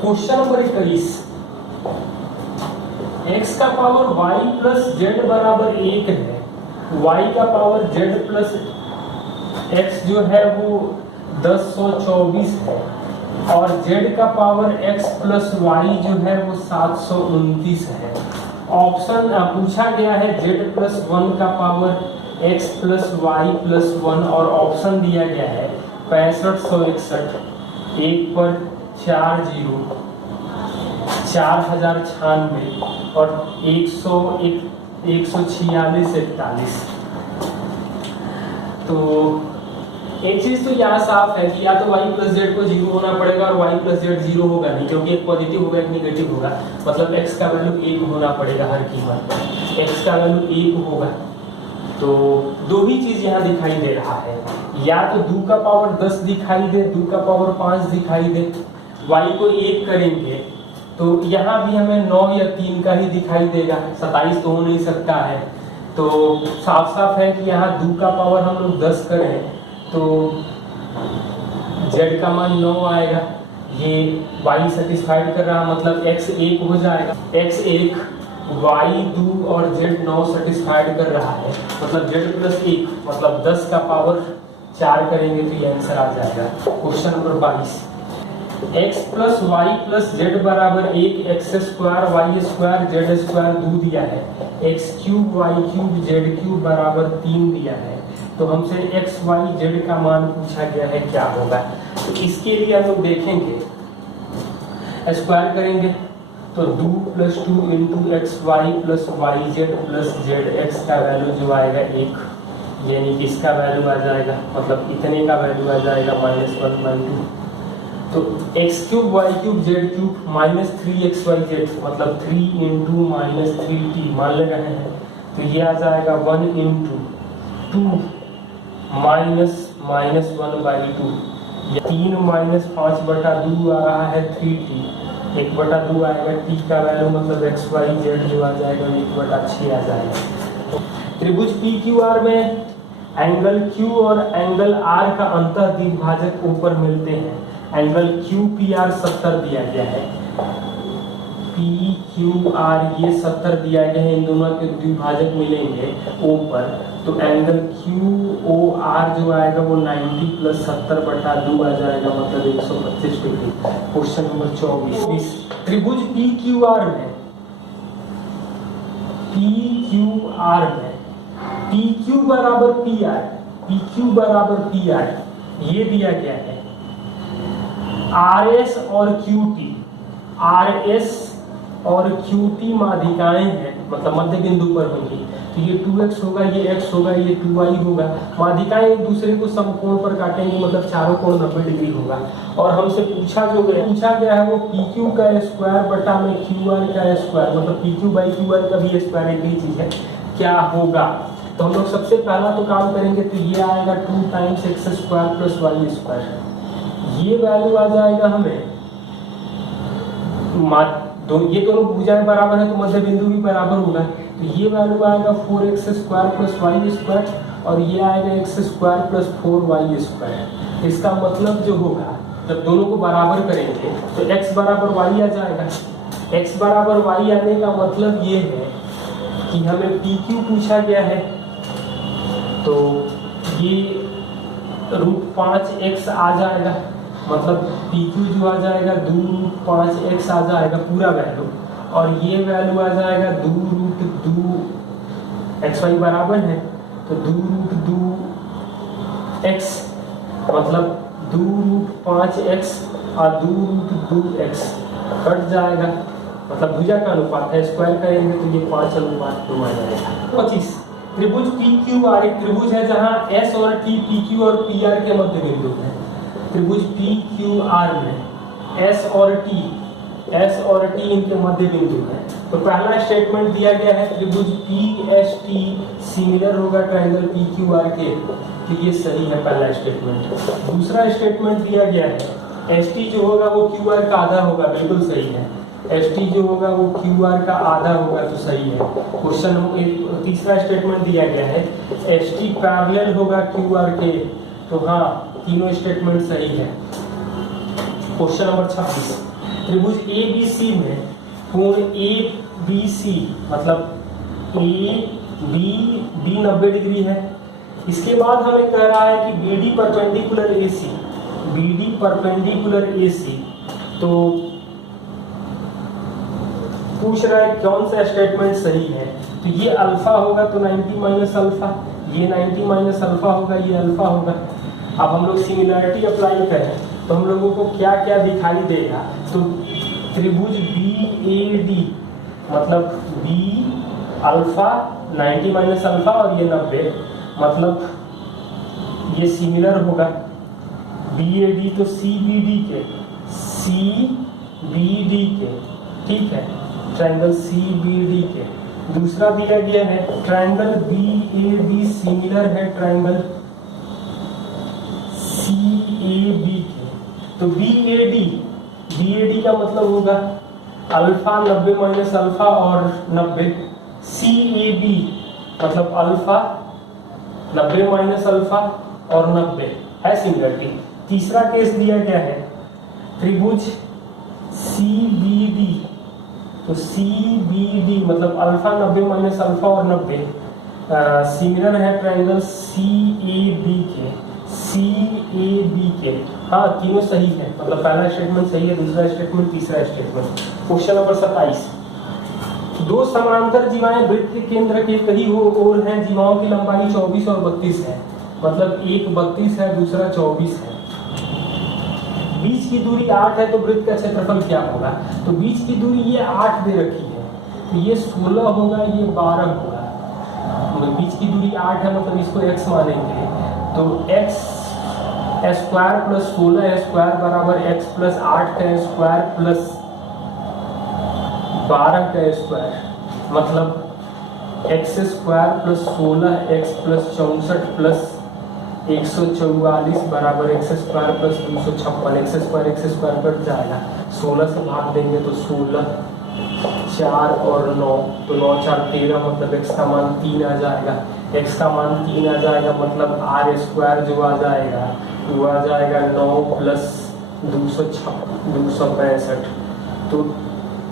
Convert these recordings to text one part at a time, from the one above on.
Question number 21, x का power y plus z बराबर 1 है, y का पावर z प्लस x जो है वो 1024 है और z का पावर x प्लस y जो है वो 729 है। ऑप्शन पूछा गया है z प्लस 1 का power x plus y plus 1 और ऑप्शन दिया गया है 6561, 1 पर 4 जीरो 4096 और 146 तो एक चीज तो यहाँ साफ है कि या तो y प्लस जेड को जीरो होना पड़ेगा और y प्लस जेड जीरो होगा नहीं, क्योंकि एक पॉजिटिव होगा एक निगेटिव होगा, मतलब x का वैल्यू 1 होना पड़ेगा हर कीमत पर। x का वैल्यू 1 होगा तो दो ही चीज यहाँ दिखाई दे रहा है, या तो 2 का पावर 10 दिखाई दे, 2 का पावर 5 दिखाई दे। y को 1 करेंगे तो यहाँ भी हमें 9 या 3 का ही दिखाई देगा, 27 तो हो नहीं सकता है। तो साफ साफ है कि यहाँ 2 का पावर हम लोग 10 करें तो z का मान 9 आएगा, ये y सेटिस्फाइड कर रहा मतलब x 1 हो जाएगा, x 1 y 2 और z 9 सेटिस्फाइड कर रहा है, मतलब z प्लस 1 मतलब 10 का पावर 4 करेंगे तो ये आंसर आ जाएगा। Question number 22, x plus y plus z बराबर 1, x square y square z square 2 दिया है, x cube y cube z cube बराबर 3 दिया है। तो हमसे एक्स वाई जेड का मान पूछा गया है, क्या होगा। तो इसके लिए हम लोग देखेंगे, स्क्वायर करेंगे तो 2 plus 2 into x y plus y z plus z x का वैल्यू जो आएगा 1, यानी कि इसका वैल्यू आ जाएगा मतलब इतने का वैल्यू आ जाएगा -1/2। तो x cube y cube z cube minus 3x y z मतलब 3 इंटू -3t मान ले रहे हैं, तो ये आ जाएगा 1 इंटू 2 माइनस 1/2, 3 माइनस 5/2 आ रहा है 3t, 1/2 आएगा t का वैल्यू मतलब एक्स वाई जेड जो आ जाएगा 1/6 आ जाएगा। त्रिभुज पी क्यू आर में एंगल Q और एंगल R का अंतः द्विभाजक ऊपर मिलते हैं। एंगल QPR 70 दिया गया है, PQR ये 70 दिया गया है, इन दोनों के द्विभाजक मिलेंगे ऊपर, तो एंगल QOR जो आएगा वो 90 प्लस 70/2 आ जाएगा मतलब 125 डिग्री। क्वेश्चन नंबर 24, त्रिभुज PQR में PQ बराबर PR ये दिया गया है। RS और QT माध्यिकाएं हैं, मतलब मध्य बिंदु पर होंगी, तो ये 2x होगा, ये x होगा, ये 2y होगा। माध्यिकाएं एक दूसरे को समकोण पर काटेंगे, मतलब चारों कोण 90 डिग्री होगा। और हमसे पूछा गया है वो PQ का स्क्वायर बटा में QR का स्क्वायर, मतलब PQ बाई QR का भी स्क्वायर एक ही चीज है, क्या होगा। तो हम लोग सबसे पहला तो काम करेंगे, तो ये आएगा 2 times x square plus y square, ये वैल्यू आ जाएगा हमें ये दोनों भुजाएं बराबर है तो मध्य बिंदु भी बराबर होगा, तो ये वैल्यू आएगा 4x square plus y square और ये आएगा x square plus 4y square. इसका मतलब जो होगा जब दोनों को बराबर करेंगे तो x बराबर y आ जाएगा। x बराबर y आने का मतलब ये है कि हमें PQ पूछा गया है, तो ये √5x आ जाएगा, मतलब PQ जो आ जाएगा 2√5x आ जाएगा पूरा वैल्यू, और ये वैल्यू आ जाएगा 2√2 xy बराबर है तो 2√2x मतलब 2√5x और 2√2x कट जाएगा, मतलब भुजा का अनुपात है, स्क्वायर करेंगे तो ये 5:2 आ जाएगा। 25, त्रिभुज PQR एक त्रिभुज है जहां S और T PQ और PR के मध्य बिंदु है। त्रिभुज PQR में S और T इनके मध्य बिंदु है। तो पहला स्टेटमेंट दिया गया है त्रिभुज PST सिमिलर होगा ट्रायंगल PQR के, तो ये सही है पहला स्टेटमेंट। दूसरा स्टेटमेंट दिया गया है ST जो होगा वो QR का आधा होगा, बिल्कुल सही है। ST जो होगा वो QR का आधा होगा, तो सही है। क्वेश्चन तीसरा स्टेटमेंट दिया गया है ST पैरेलल होगा QR के, तो हाँ तीनों स्टेटमेंट सही है। क्वेश्चन नंबर 26, त्रिभुज ए बी सी में कोण ए बी सी मतलब ए बी 90 डिग्री है। इसके बाद हमें कह रहा है कि B D perpendicular A C, B D perpendicular A C, तो पूछ रहा है कौन सा स्टेटमेंट सही है। तो ये अल्फा होगा तो 90 माइनस अल्फा, ये 90 माइनस अल्फा होगा, ये अल्फा होगा। अब हम लोग सिमिलरिटी अप्लाई करें तो हम लोगों को क्या क्या दिखाई देगा। तो त्रिभुज बी ए डी मतलब बी अल्फा 90 माइनस अल्फा और ये 90 मतलब ये सिमिलर होगा बी ए डी, तो सी बी डी के, सी बी डी के, ठीक है, ट्रायंगल सी बी डी के। दूसरा दिया गया है triangle B A B similar है ट्रायंगल सी ए बी के। तो बी ए डी का मतलब होगा अल्फा 90 माइनस अल्फा और 90, सी ए बी मतलब अल्फा 90 माइनस अल्फा और 90 है सिमिलरिटी। तीसरा केस दिया गया है त्रिभुज सी बी डी, तो सी बी डी मतलब अल्फा 90 माइनस अल्फा और 90 सिमिलर है ट्रायंगल सी ए बी के, सी ए बी के। हाँ तीनों सही है, मतलब पहला स्टेटमेंट सही है, दूसरा स्टेटमेंट, तीसरा स्टेटमेंट। क्वेश्चन नंबर 27, दो समानांतर जीवाएं वृत्त के केंद्र के कहीं ओर हैं, जीवाओं की लंबाई 24 और 32 है, मतलब एक 32 है दूसरा 24 है। बीच की दूरी 8 है तो वृत्त का क्षेत्रफल क्या होगा। तो बीच की दूरी ये 8 दे रखी है, तो ये 16 होगा, ये 12 होगा। तो बीच की दूरी 8 है मतलब इसको x मानेंगे, तो x स्क्वायर प्लस 16 स्क्वायर बराबर x प्लस 8 का स्क्वायर प्लस 12 का स्क्वायर, मतलब x square plus 16x plus 64 plus 144 बराबर x square plus 256। x square cut जाएगा, 16 से भाग देंगे तो 16, 4 और 9, तो 9 4 13 मतलब x का मान 3 आ जाएगा। x का मान 3 आ जाएगा मतलब r स्क्वायर जो आ जाएगा वो आ जाएगा 9 प्लस 265। तो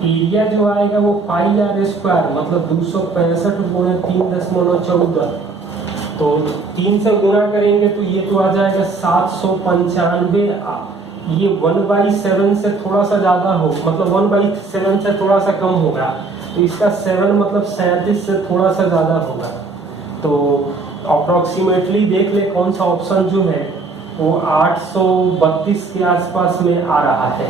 एरिया जो आएगा वो पाई आर स्क्वायर मतलब 265 गुणे 3.14, तो 3 से गुणा करेंगे तो ये तो आ जाएगा 795। ये 1/7 से थोड़ा सा ज्यादा हो, मतलब 1/7 से थोड़ा सा कम होगा, तो इसका 7 मतलब 37 से थोड़ा सा ज्यादा होगा। तो अप्रोक्सीमेटली देख ले कौन सा ऑप्शन जो है वो 832 के आसपास में आ रहा है।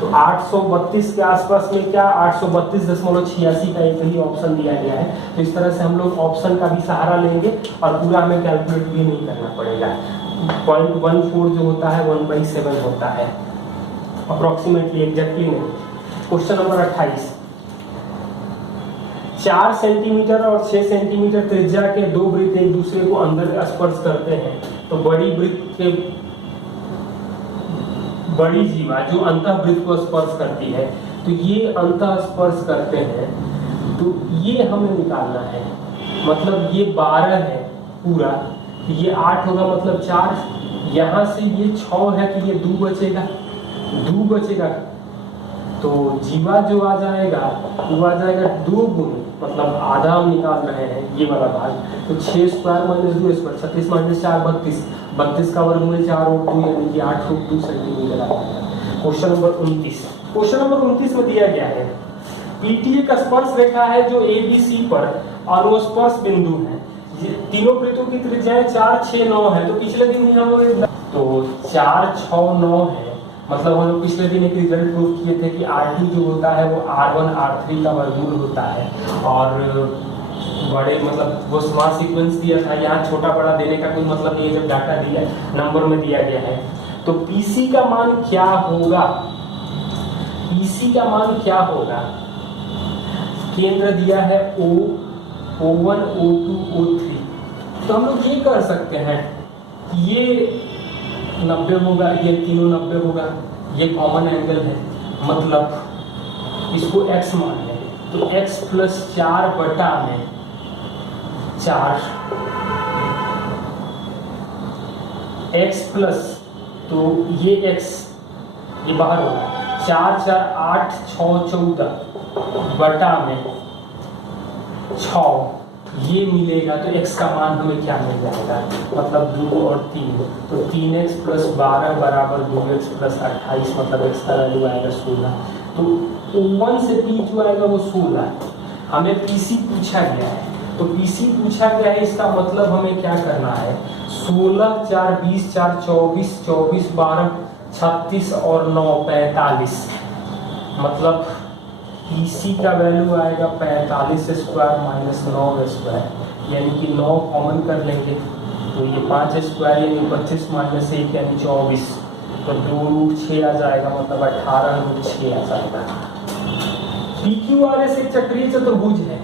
तो 832 के आसपास में क्या 832.86 का एक ही ऑप्शन दिया गया है। तो इस तरह से हम लोग ऑप्शन का भी सहारा लेंगे और पूरा हमें कैलकुलेट भी नहीं करना पड़ेगा। 0.14 जो होता है 1/7 होता है अप्रोक्सीमेटली, एग्जैक्टली नहीं। क्वेश्चन नंबर 28, 4 सेंटीमीटर और 6 सेंटीमीटर त्रिज्या के दो वृत्त एक दूसरे को अंदर स्पर्श करते हैं। तो बड़ी वृत्त के बड़ी जीवा जो अंतःवृत्त को स्पर्श करती है, तो ये अंतः स्पर्श करते हैं, तो ये हमें निकालना है। मतलब ये 12 है पूरा, तो ये 8 होगा मतलब 4, यहाँ से ये 6 है तो ये 2 बचेगा। तो जीवा जो आ जाएगा वो आ जाएगा 2 गुण, मतलब आधा हम निकाल रहे हैं ये वाला भाग। तो 6 स्क्वायर माइनस 2 स्क्वायर 36 माइनस 4 32 का वर्गमूल 4 और 2 यानी कि 8 फुट 2 सेंटीमीटर आ जाएगा। क्वेश्चन नंबर 29 में दिया गया है पीटी एक स्पर्श रेखा है जो ए बी सी पर अनुस्पर्श बिंदु है। तीनों वृत्तों की त्रिज्याएं 4 6 9 है। तो पिछले दिन ही हम लोग तो 4 6 9 है, मतलब हम लोग पिछले दिन एक रिजल्ट प्रूव किए थे कि R2 जो होता है वो R1 R3 का वर्गमूल होता है। और बड़े मतलब वो स्मॉल सीक्वेंस दिया था, यहाँ छोटा बड़ा देने का कोई मतलब नहीं है जब डाटा दिया नंबर में दिया गया है। तो PC का मान क्या होगा, PC का मान क्या होगा। केंद्र दिया है O1 O2 O3, तो हम लोग ये कर सकते हैं ये 90 होगा, ये तीनों 90 होगा, ये कॉमन एंगल है, मतलब इसको x मान लें। तो x प्लस 4 बटा में 4 x प्लस, तो ये x ये बाहर होगा 4 4 8 6 14 बटा में 6 ये मिलेगा। तो x का मान हमें क्या मिल जाएगा, मतलब 2 और 3, तो 3x + 12 बराबर 2x + 28, मतलब x का वैल्यू आएगा 16। तो O1 से P जो आएगा वो 16 है। हमें PC पूछा गया है, तो PC पूछा गया है, इसका मतलब हमें क्या करना है, 16 4 20 4 24 24 12 36 और 9 45, मतलब PC का वैल्यू आएगा 45 स्क्वायर माइनस 9 स्क्वायर, यानी कि 9 कॉमन कर लेंगे तो ये 5 स्क्वायर यानी 25 माइनस 1 यानी 24, तो 2√6 आ जाएगा, मतलब 18√6 आ जाएगा। PQRS एक चक्रीय चतुर्भुज है,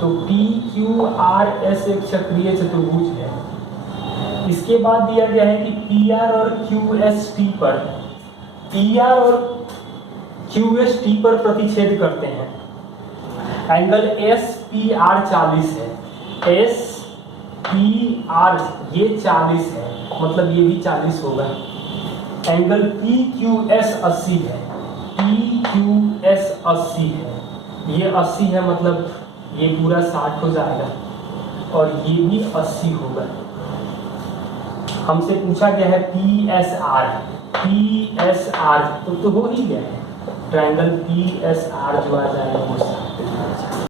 तो PQRS एक चक्रीय चतुर्भुज है। इसके बाद दिया गया है कि PR और QST पर, PR और QST पर प्रतिच्छेद करते हैं। एंगल SPR 40 है, SPR ये 40 है, मतलब ये भी 40 होगा। एंगल PQS 80 है, PQS 80 है, ये 80 है, मतलब ये पूरा 60 हो जाएगा, और ये भी 80 होगा। हमसे पूछा गया है PSR, PSR तो हो ही गया है, ट्रायंगल PSR जो आ जाएगा वो